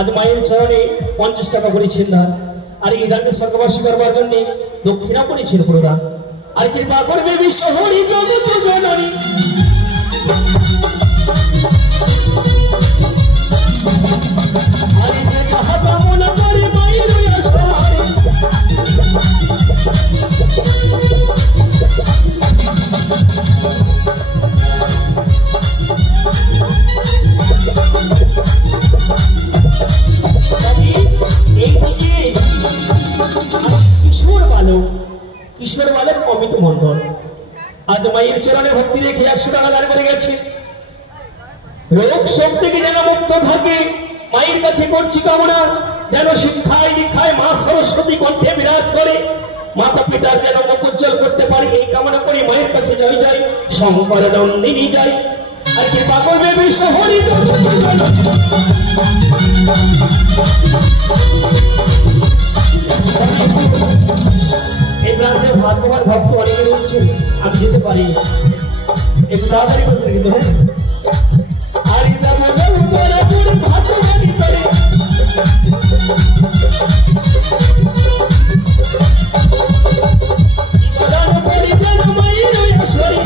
আজ মায়ের চরণে 50 টাকা করেছেন দান। আর এই দানকে স্বর্গবাসী করবার জন্য দক্ষিণা করেছেন পুরোটা। আর কৃপা করবে বিশ্ব হরি জগৎ জননী আরে যে যাহা কামনা করে মায়ের আসরে কিশোর বালক অমিত মন্ডল আজ মায়ের চরণে ভক্তি রেখে 100 টাকা দান করে গেছে। রোগ শোক থেকে যেন মুক্ত থাকে মায়ের কাছে করছি কামনা, যেন শিক্ষায় দীক্ষায় মা সরস্বতী কণ্ঠে বিরাজ করে, মাতা পিতার যেন মুখ উজ্জ্বল করতে পারে এই কামনা করি মায়ের কাছে জয় জয় শঙ্কর নন্দিনী জয়। আর কৃপা করবে বিশ্ব হরি এই প্রান্তে ভাগ্যবান ভক্ত অনেকে রয়েছে, আমি যেতে পারি একটু তাড়াতাড়ি করতে কিন্তু হ্যাঁ আর যাবো যাবো তোরা তোর ভাগ্যবানি করে প্রদান করি যেন মায়ের আসরে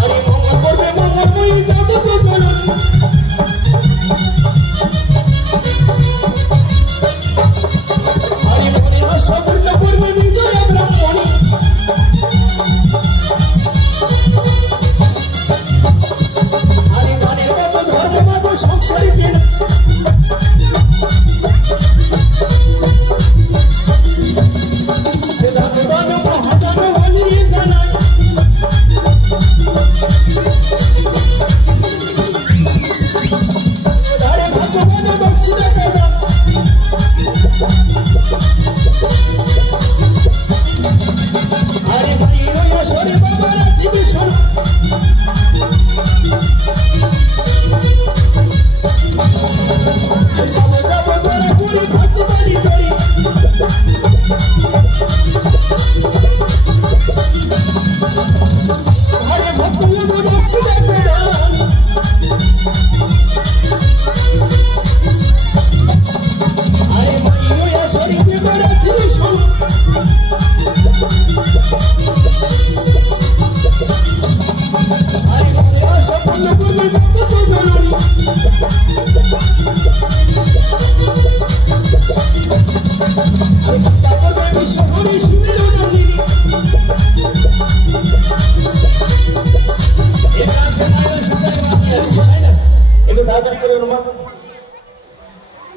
আরে মঙ্গল করবে মঙ্গল কই যাবো তো জননী সম্পূর্ণ করবে বিজয় ব্রাহ্মণী আরে গানের মতো ধর্মমত সংসারিতে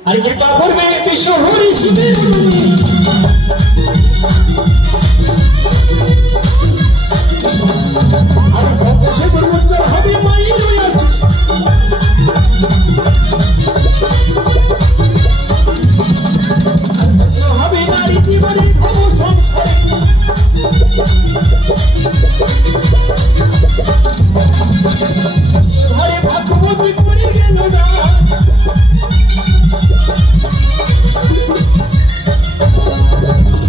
আর কৃপা করবে বিশ্বহরি শিবের আর সর্বশে দুর্গোচ্চার হবে মায়ের ওই আশিস হবে নারী জীবনে ভব সংসারে ঘরে ভাগ্যবতী করে গেল না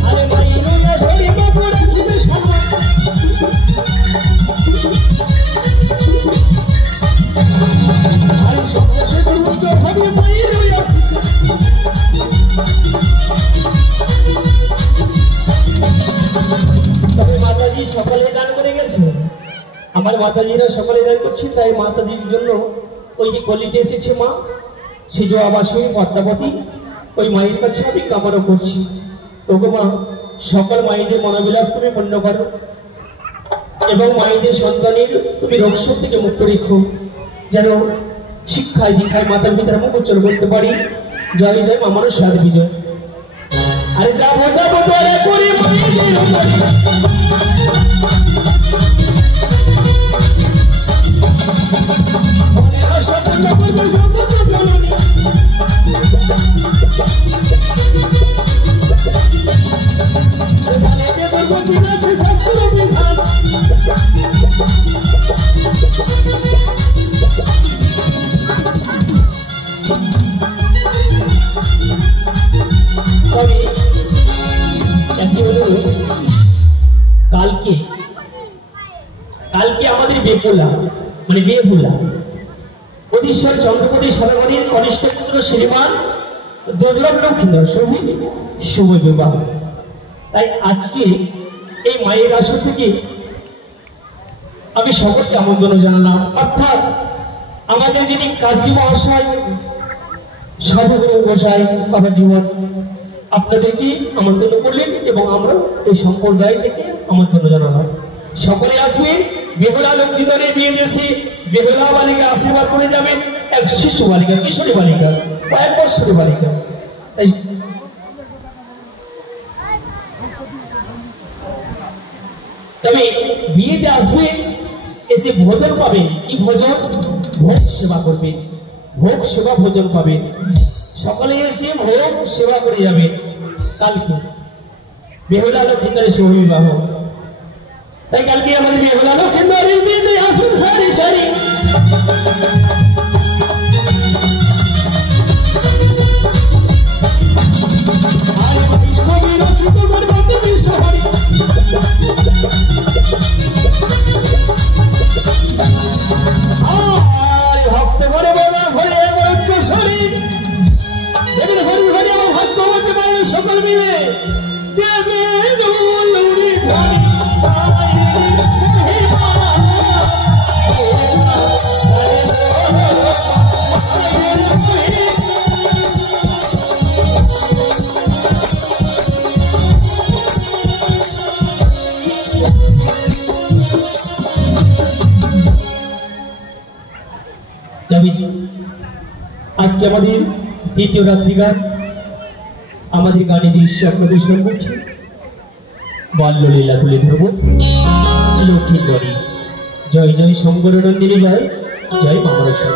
আরে মায়ের ওই আশারে বাবুর আসবে সময় আরে সর্বশে দুর্গোচ্চার হবে মায়ের ওই আশিস তবে মাতাজি সকলে দান করে গেছে আমার মাতাজিরা সকলে দান করছে তাই মাতাজির জন্য ওই যে গলিতে এসেছে মা সেজ আবাসী পদ্মাবতী ওই মায়ের কাছে আমি কামনা করছি ওগো মা সকল মায়েদের মনোবিলাস তুমি পূর্ণ করো এবং মায়েদের সন্তানের তুমি রোগশোক থেকে মুক্ত রেখো যেন শিক্ষায় দীক্ষায় মাতার পিতার মুখ উজ্জ্বল করতে পারি জয় জয় মা মনসার বিজয় আরে যাবো যাবো দয়া করে মায়েদের মনে আশা পূর্ণ করবো জগৎ জননী জানেতে করবো বিনাশে শাস্ত্র বিধান তবে একটি হলো কালকে আমাদের বেপুলা মানে বেহুলা অধীশ্বর চন্দ্রপতি সদাগরের কনিষ্ঠ পুত্র শ্রীমান দুর্লভ লক্ষ্মীধর শুভ বিবাহ তাই আজকে এই মায়ের আসর থেকে আমি সকলকে আমন্ত্রণ জানালাম অর্থাৎ আমাদের যিনি কাজী মহাশয় সাধুগুরু গোসাই বাবা জীবন আপনাদেরকে আমন্ত্রণ করলেন এবং আমরা এই সম্প্রদায় থেকে আমন্ত্রণ জানালাম সকলে আসবেন বেহুলা লক্ষ্মীধরের বিয়ে দেশে বেহুলা বালিকা আশীর্বাদ করে যাবেন এক শিশু বালিকা কিশোরী বালিকা বা 1 বছরের বালিকা তাই তবে বিয়েতে আসবেন এসে ভোজন পাবেন কি ভোজন ভোগ সেবা করবেন ভোগ সেবা ভোজন পাবেন সকলে এসে ভোগ সেবা করে যাবেন কালকে বেহুলা লক্ষ্মীধরের শুভ বিবাহ তাই কালকে আমাদের বেহুলা লক্ষ্মীধরের বিয়েতে আসুন সারি সারি আরে কৃষ্ণ বিরচিত গর্ভবতী বিশ্বহরি আরে ভক্ত করে বলা ভরে উচ্চ শরীর দেবের হরি হরি এবং ভাগ্যবতী মায়ের সকল মিলে দেবে দৌলুরি ধরি আজকে আমাদের দ্বিতীয় রাত্রি গান আমাদের গানে দৃশ্য আপনাদের সম্মুখে বাল্যলীলা তুলে ধরব লক্ষ্মীধরী জয় জয় শঙ্করনন্দিনী জয় জয় মা মনসা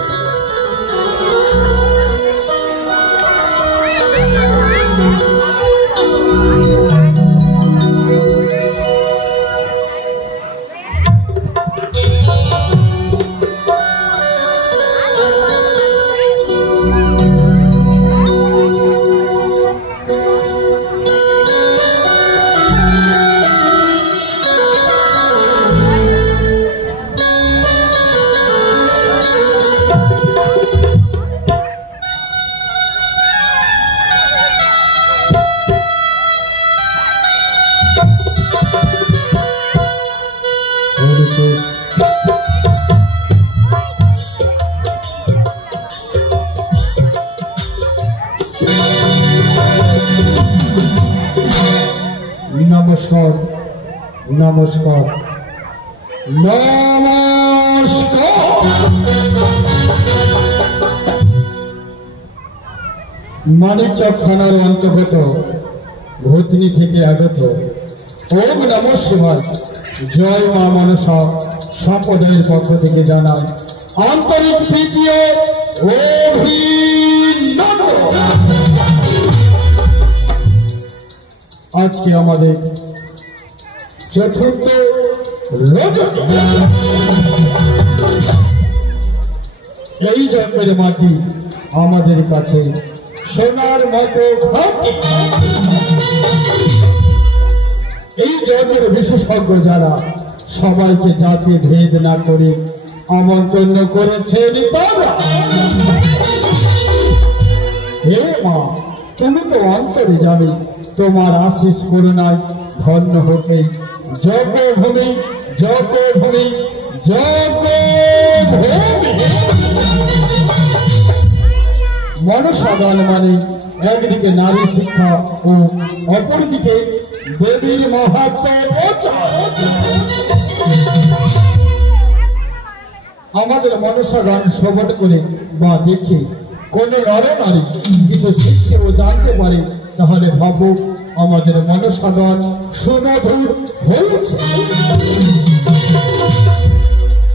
নমস্কার নমস্কার নমস্কার মানিকচক থানার অন্তর্গত ভূতনি থেকে আগত ওম নমঃ শিবায় জয় মা মনসা সম্প্রদায়ের পক্ষ থেকে জানাই আন্তরিক প্রীতি ও অভিনন্দন। আজকে আমাদের চতুর্থ রজনী। এই জন্মের মাটি আমাদের কাছে সোনার মতো খাঁটি। এই জন্মের বিশেষজ্ঞ যারা সবাইকে জাতি ভেদ না করে আমন্ত্রণ করেছেন তারা। হে মা, তুমি তো অন্তরে যাবে, তোমার আশিস করুণায় ধন্য হতে জগভূমি জগভূমি জগভূমি। মনসাদান মানে একদিকে নারী শিক্ষা ও অপরদিকে দেবীর মাহাত্ম্য প্রচার। আমাদের মনসা গান শ্রবণ করে বা দেখে কোন নর নারী কিছু শিখতে ও জানতে পারে, তাহলে ভাবো আমাদের মনসা গান সুমধুর হয়েছে।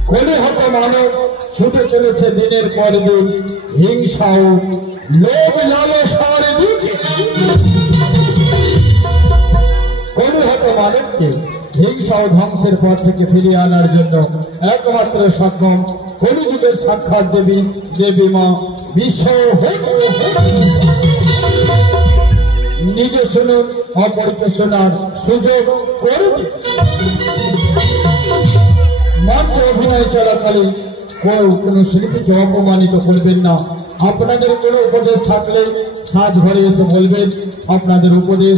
কোনে হত মানব ছুটে চলেছে দিনের পর দিন হিংসা ও লোভ লালসার দিকে। কোনে হত মানবকে হিংসা ও ধ্বংসের পথ থেকে ফিরিয়ে আনার জন্য একমাত্র সক্ষম কলিযুগের সাক্ষাৎ দেবী দেবী মা বিশ্ব। নিজে শুনুন, অপরকে শোনার সুযোগ করে দিন। মঞ্চে অভিনয় চলাকালীন কোনো শিল্পীকে অপমানিত করবেন না। আপনাদের কোনো উপদেশ থাকলে সাজ ঘরে এসে বলবেন, আপনাদের উপদেশ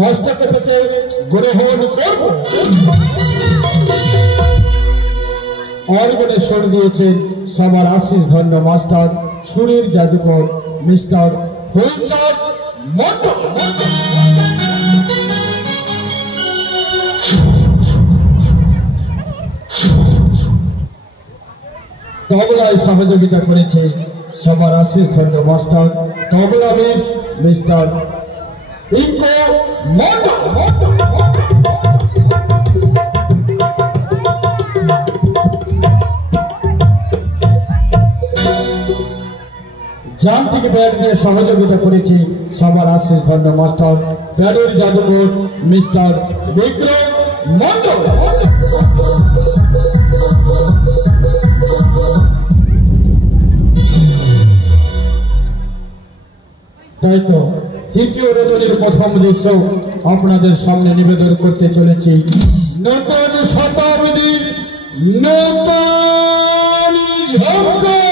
মস্তকে থেকে গ্রহণ করব। অর্গনে সুর দিয়েছেন সবার আশিস ধন্য মাস্টার সুরের জাদুকর মিস্টার ফুলচাঁদ মণ্ডল। তবলায় সহযোগিতা করেছে সবার আশিস ধন্য মাস্টার তবলাবীর মিস্টার ইকো মণ্ডল। যান্ত্রিক ব্যাট দিয়ে সহযোগিতা করেছে সবার আশিস ধন্য মাস্টার ব্যাটের জাদুকর মিস্টার বিক্রম মণ্ডল। তাই তো তৃতীয় রজনীর প্রথম দৃশ্য আপনাদের সামনে নিবেদন করতে চলেছি। নতুন শতাব্দীর নতুন ঝঙ্কার।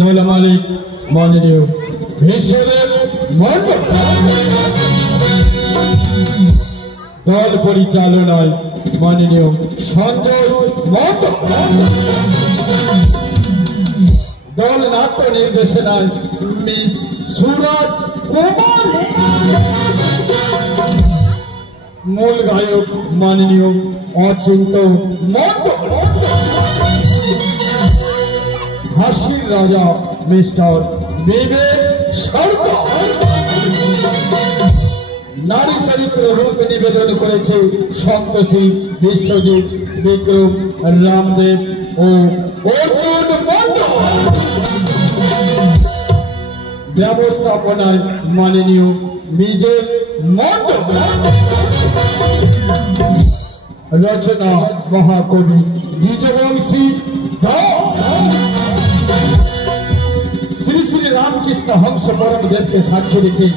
দল মালিক মাননীয় ভীষণের মণ্ডল, দল পরিচালনায় মাননীয় সঞ্জয় মণ্ডল, দল নাট্য নির্দেশনায় মিস সুরাজ কুমার, মূল গায়ক মাননীয় অচিন্ত মণ্ডল, হাসির রাজা মিস্টার বিবেক সরকার, নারী চরিত্র রূপ নিবেদন করেছে সন্তোষী বিশ্বজিৎ, বিক্রম রামদেব ও অর্জুন মণ্ডল, ব্যবস্থাপনায় মাননীয় বিজয় মণ্ডল, রচনা মহাকবি দ্বিজবংশী শ্রী শ্রী রামকৃষ্ণ হংস পরম দেবকে সাক্ষী রেখে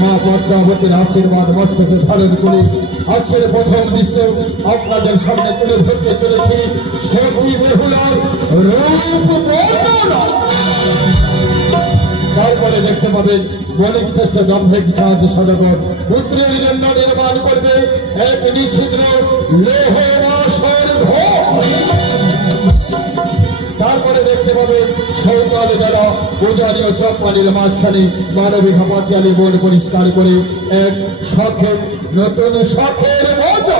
মা পদ্মাবতীর আশীর্বাদ মস্তকে ধারণ করে আজকের প্রথম দৃশ্য আপনাদের সামনে তুলে ধরতে চলেছি। সখী বেহুলার রূপ বর্ণনা। তারপরে দেখতে পাবেন বণিক শ্রেষ্ঠ দম্ভেক চাঁদ সদাগর পুত্রের জন্য নির্মাণ করবে এক নিচ্ছিদ্র লোহের আসর ঘর। তারপরে দেখতে পাবেন সৌকাল দ্বারা পূজারী ও চকপানির মাঝখানে মানবী ভাবাচালী বন পরিষ্কার করে এক শখের নতুন শখের মজা।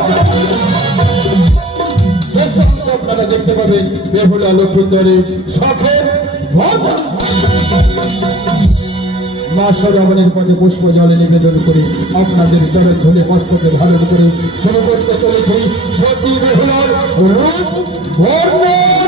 আপনারা দেখতে পাবেন বেহুলা লক্ষিন্দরের শখের মজা। মা সদাবনের পথে পুষ্প জলে নিবেদন করে আপনাদের চরণ ধুলে মস্তকে ধারণ করে শুরু করতে চলেছি সতী বেহুলার রূপ বর্ণনা।